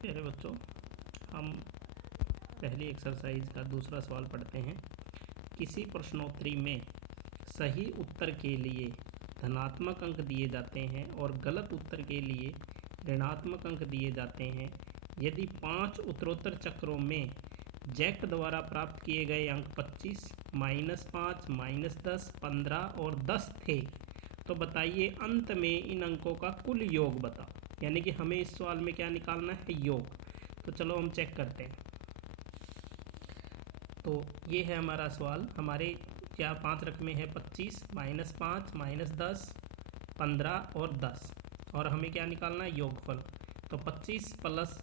प्यारे बच्चों, हम पहली एक्सरसाइज का दूसरा सवाल पढ़ते हैं। किसी प्रश्नोत्तरी में सही उत्तर के लिए धनात्मक अंक दिए जाते हैं और गलत उत्तर के लिए ऋणात्मक अंक दिए जाते हैं। यदि 5 उत्तरोत्तर चक्रों में जैक द्वारा प्राप्त किए गए अंक 25, -5, -10, 15 और 10 थे, तो बताइए अंत में इन अंकों का कुल योग बताओ। यानी कि हमें इस सवाल में क्या निकालना है? योग। तो चलो हम चेक करते हैं। तो ये है हमारा सवाल। हमारे क्या 5 रकमें हैं? 25, -5, -10, 15 और 10, और हमें क्या निकालना है? योगफल। तो 25 प्लस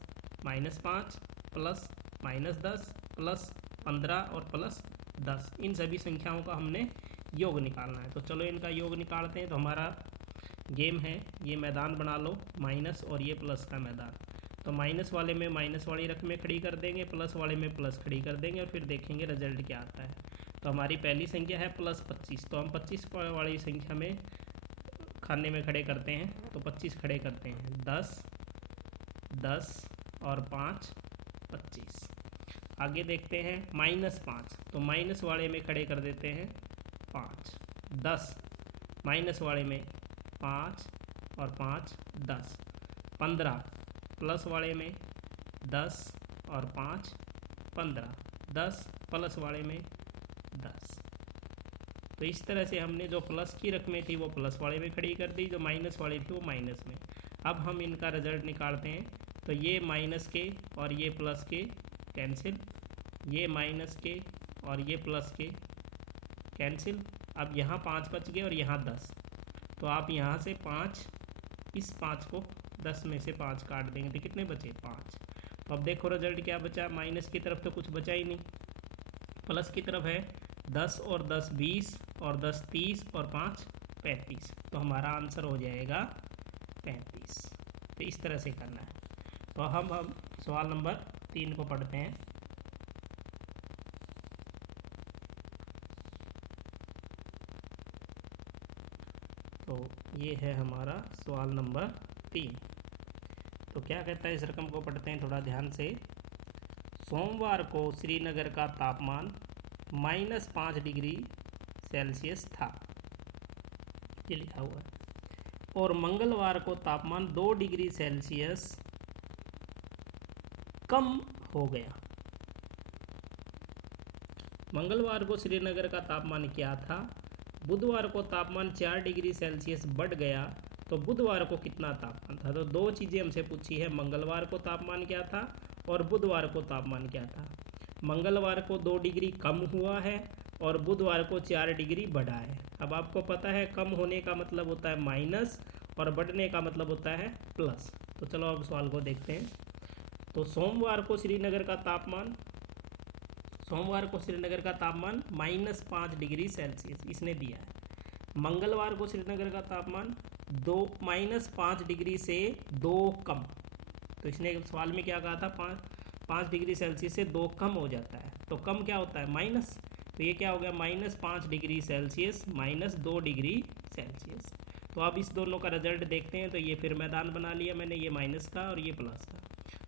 -5 प्लस -10 प्लस 15 और प्लस 10, इन सभी संख्याओं का हमने योग निकालना है। तो चलो इनका योग निकालते हैं। तो हमारा गेम है, ये मैदान बना लो, माइनस और ये प्लस का मैदान। तो माइनस वाले में माइनस वाली रकमें खड़ी कर देंगे, प्लस वाले में प्लस खड़ी कर देंगे और फिर देखेंगे रिजल्ट क्या आता है। तो हमारी पहली संख्या है +25, तो हम 25 वाली संख्या में खाने में खड़े करते हैं। तो 25 खड़े करते हैं, 10, 10 और 5, 25। आगे देखते हैं -5, तो माइनस वाले में खड़े कर देते हैं 5, 10, माइनस वाले में 5 और 5, 10, 15, प्लस वाले में 10 और 5, 15, 10 प्लस वाले में 10। तो इस तरह से हमने जो प्लस की रकमें थी वो प्लस वाले में खड़ी कर दी, जो माइनस वाली थी वो माइनस में। अब हम इनका रिजल्ट निकालते हैं। तो ये माइनस के और ये प्लस के कैंसिल, ये माइनस के और ये प्लस के कैंसिल। अब यहाँ 5 बच गए और यहाँ 10, तो आप यहाँ से 5, इस 5 को 10 में से 5 काट देंगे तो कितने बचे? 5। तो अब देखो रिजल्ट क्या बचा। माइनस की तरफ तो कुछ बचा ही नहीं, प्लस की तरफ है 10 और 10 20 और 10 30 और 5 35। तो हमारा आंसर हो जाएगा 35। तो इस तरह से करना है। तो हम सवाल नंबर 3 को पढ़ते हैं। तो ये है हमारा सवाल नंबर 3। तो क्या कहता है, इस रकम को पढ़ते हैं थोड़ा ध्यान से। सोमवार को श्रीनगर का तापमान -5 डिग्री सेल्सियस था, ये लिखा हुआ है, और मंगलवार को तापमान 2 डिग्री सेल्सियस कम हो गया। मंगलवार को श्रीनगर का तापमान क्या था? बुधवार को तापमान 4 डिग्री सेल्सियस बढ़ गया, तो बुधवार को कितना तापमान था? तो दो चीज़ें हमसे पूछी है, मंगलवार को तापमान क्या था और बुधवार को तापमान क्या था। मंगलवार को 2 डिग्री कम हुआ है और बुधवार को 4 डिग्री बढ़ा है। अब आपको पता है कम होने का मतलब होता है माइनस और बढ़ने का मतलब होता है प्लस। तो चलो अब सवाल को देखते हैं। तो सोमवार को श्रीनगर का तापमान -5 डिग्री सेल्सियस इसने दिया है। मंगलवार को श्रीनगर का तापमान -5 डिग्री से 2 कम। तो इसने सवाल में क्या कहा था? 5 डिग्री सेल्सियस से 2 कम हो जाता है। तो कम क्या होता है? माइनस। तो ये क्या हो गया? -5 डिग्री सेल्सियस -2 डिग्री सेल्सियस। तो अब इस दोनों का रिजल्ट देखते हैं। तो ये फिर मैदान बना लिया मैंने, ये माइनस का और ये प्लस का।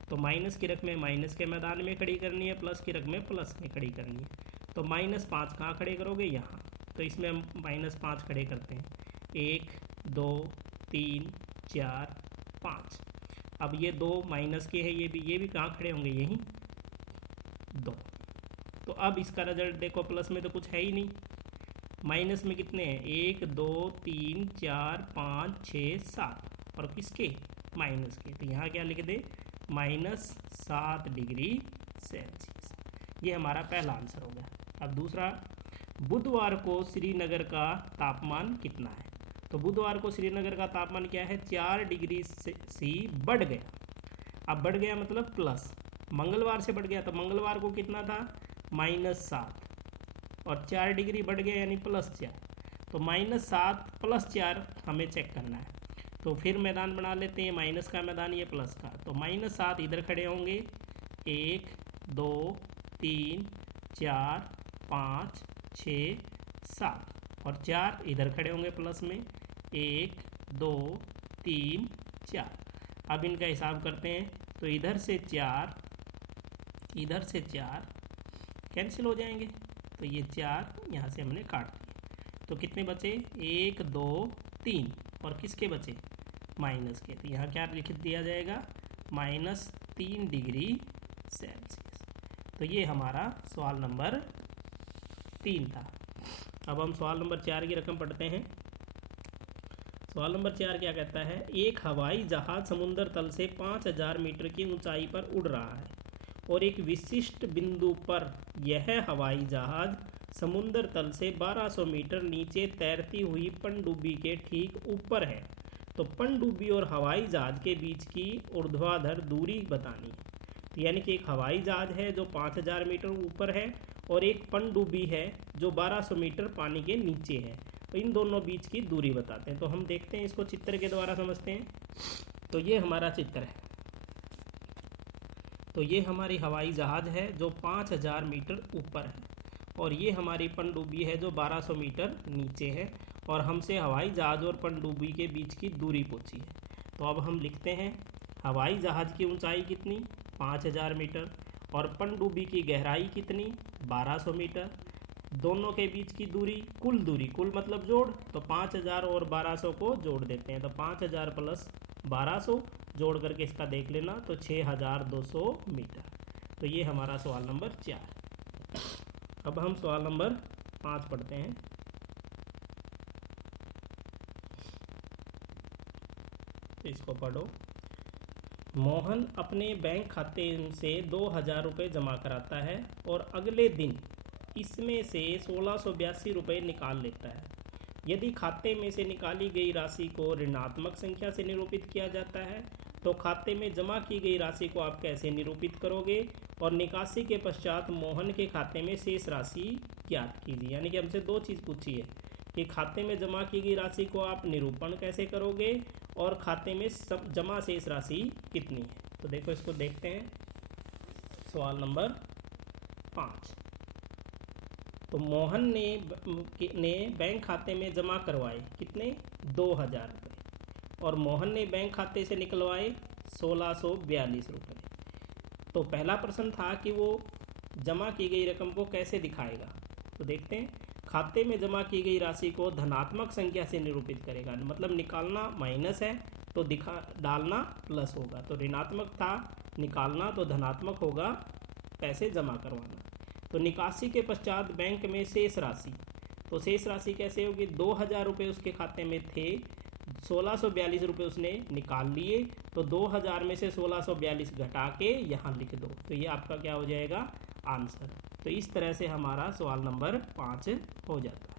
तो माइनस की रकमें माइनस के मैदान में खड़ी करनी है, प्लस की रकमें प्लस में खड़ी करनी है। तो -5 कहाँ खड़े करोगे? यहाँ। तो इसमें हम -5 खड़े करते हैं, 1 2 3 4 5। अब ये 2 माइनस के हैं, ये भी कहाँ खड़े होंगे? यहीं 2। तो अब इसका रिजल्ट देखो, प्लस में तो कुछ है ही नहीं, माइनस में कितने हैं? 1 2 3 4 5 6 7, और किसके? माइनस के। तो यहाँ क्या लिख दे? -7 डिग्री सेल्सियस। ये हमारा पहला आंसर हो गया। अब दूसरा, बुधवार को श्रीनगर का तापमान कितना है? तो बुधवार को श्रीनगर का तापमान क्या है? 4 डिग्री सी बढ़ गया। अब बढ़ गया मतलब प्लस, मंगलवार से बढ़ गया, तो मंगलवार को कितना था? -7, और 4 डिग्री बढ़ गया यानी +4। तो -7 + 4 हमें चेक करना है। तो फिर मैदान बना लेते हैं, माइनस का मैदान, ये प्लस का। तो -7 इधर खड़े होंगे, 1 2 3 4 5 6 7, और 4 इधर खड़े होंगे प्लस में, 1 2 3 4। अब इनका हिसाब करते हैं, तो इधर से 4 कैंसिल हो जाएंगे, तो ये 4 यहाँ से हमने काट दिए। तो कितने बचे? 1 2 3, और किसके बचे? माइनस के। तो यहाँ क्या लिख दिया जाएगा? -3 डिग्री सेल्सियस। तो ये हमारा सवाल नंबर 3 था। अब हम सवाल नंबर 4 की रकम पढ़ते हैं। सवाल नंबर 4 क्या कहता है? एक हवाई जहाज समुद्र तल से 5000 मीटर की ऊंचाई पर उड़ रहा है और एक विशिष्ट बिंदु पर यह हवाई जहाज समुद्र तल से 1200 मीटर नीचे तैरती हुई पनडुब्बी के ठीक ऊपर है। तो पनडुब्बी और हवाई जहाज के बीच की ऊर्ध्वाधर दूरी बतानी है। तो यानी कि एक हवाई जहाज है जो 5000 मीटर ऊपर है और एक पनडुब्बी है जो 1200 मीटर पानी के नीचे है। तो इन दोनों बीच की दूरी बताते हैं। तो हम देखते हैं, इसको चित्र के द्वारा समझते हैं। तो ये हमारा चित्र है। तो ये हमारी हवाई जहाज है जो 5000 मीटर ऊपर है और ये हमारी पनडुब्बी है जो 1200 मीटर नीचे है, और हमसे हवाई जहाज और पनडुब्बी के बीच की दूरी पूछी है। तो अब हम लिखते हैं, हवाई जहाज की ऊंचाई कितनी? 5000 मीटर, और पनडुब्बी की गहराई कितनी? 1200 मीटर। दोनों के बीच की दूरी, कुल मतलब जोड़, तो 5000 और 1200 को जोड़ देते हैं। तो 5000 प्लस 1200 जोड़ करके इसका देख लेना, तो 6200 मीटर। तो ये हमारा सवाल नंबर 4। अब हम सवाल नंबर 5 पढ़ते हैं। तो इसको पढ़ो। मोहन अपने बैंक खाते से 2000 रुपये जमा कराता है और अगले दिन इसमें से 1682 रुपये निकाल लेता है। यदि खाते में से निकाली गई राशि को ऋणात्मक संख्या से निरूपित किया जाता है तो खाते में जमा की गई राशि को आप कैसे निरूपित करोगे? और निकासी के पश्चात मोहन के खाते में शेष राशि ज्ञात कीजिए। यानी कि हमसे 2 चीज़ पूछी है कि खाते में जमा की गई राशि को आप निरूपण कैसे करोगे और खाते में जमा शेष राशि कितनी है। तो देखो, इसको देखते हैं। सवाल नंबर 5। तो मोहन ने बैंक खाते में जमा करवाए कितने? 2000 रुपये, और मोहन ने बैंक खाते से निकलवाए 1642 रुपये। तो पहला प्रश्न था कि वो जमा की गई रकम को कैसे दिखाएगा। तो देखते हैं, खाते में जमा की गई राशि को धनात्मक संख्या से निरूपित करेगा। मतलब निकालना माइनस है तो डालना प्लस होगा। तो ऋणात्मक था, निकालना तो धनात्मक होगा, पैसे जमा करवाना। तो निकासी के पश्चात बैंक में शेष राशि, तो शेष राशि कैसे होगी? 2000 रुपये उसके खाते में थे, 1642 रुपये उसने निकाल लिए, तो 2000 में से 1642 घटा के यहाँ लिख दो। तो ये आपका क्या हो जाएगा? आंसर। तो इस तरह से हमारा सवाल नंबर 5 हो जाता है।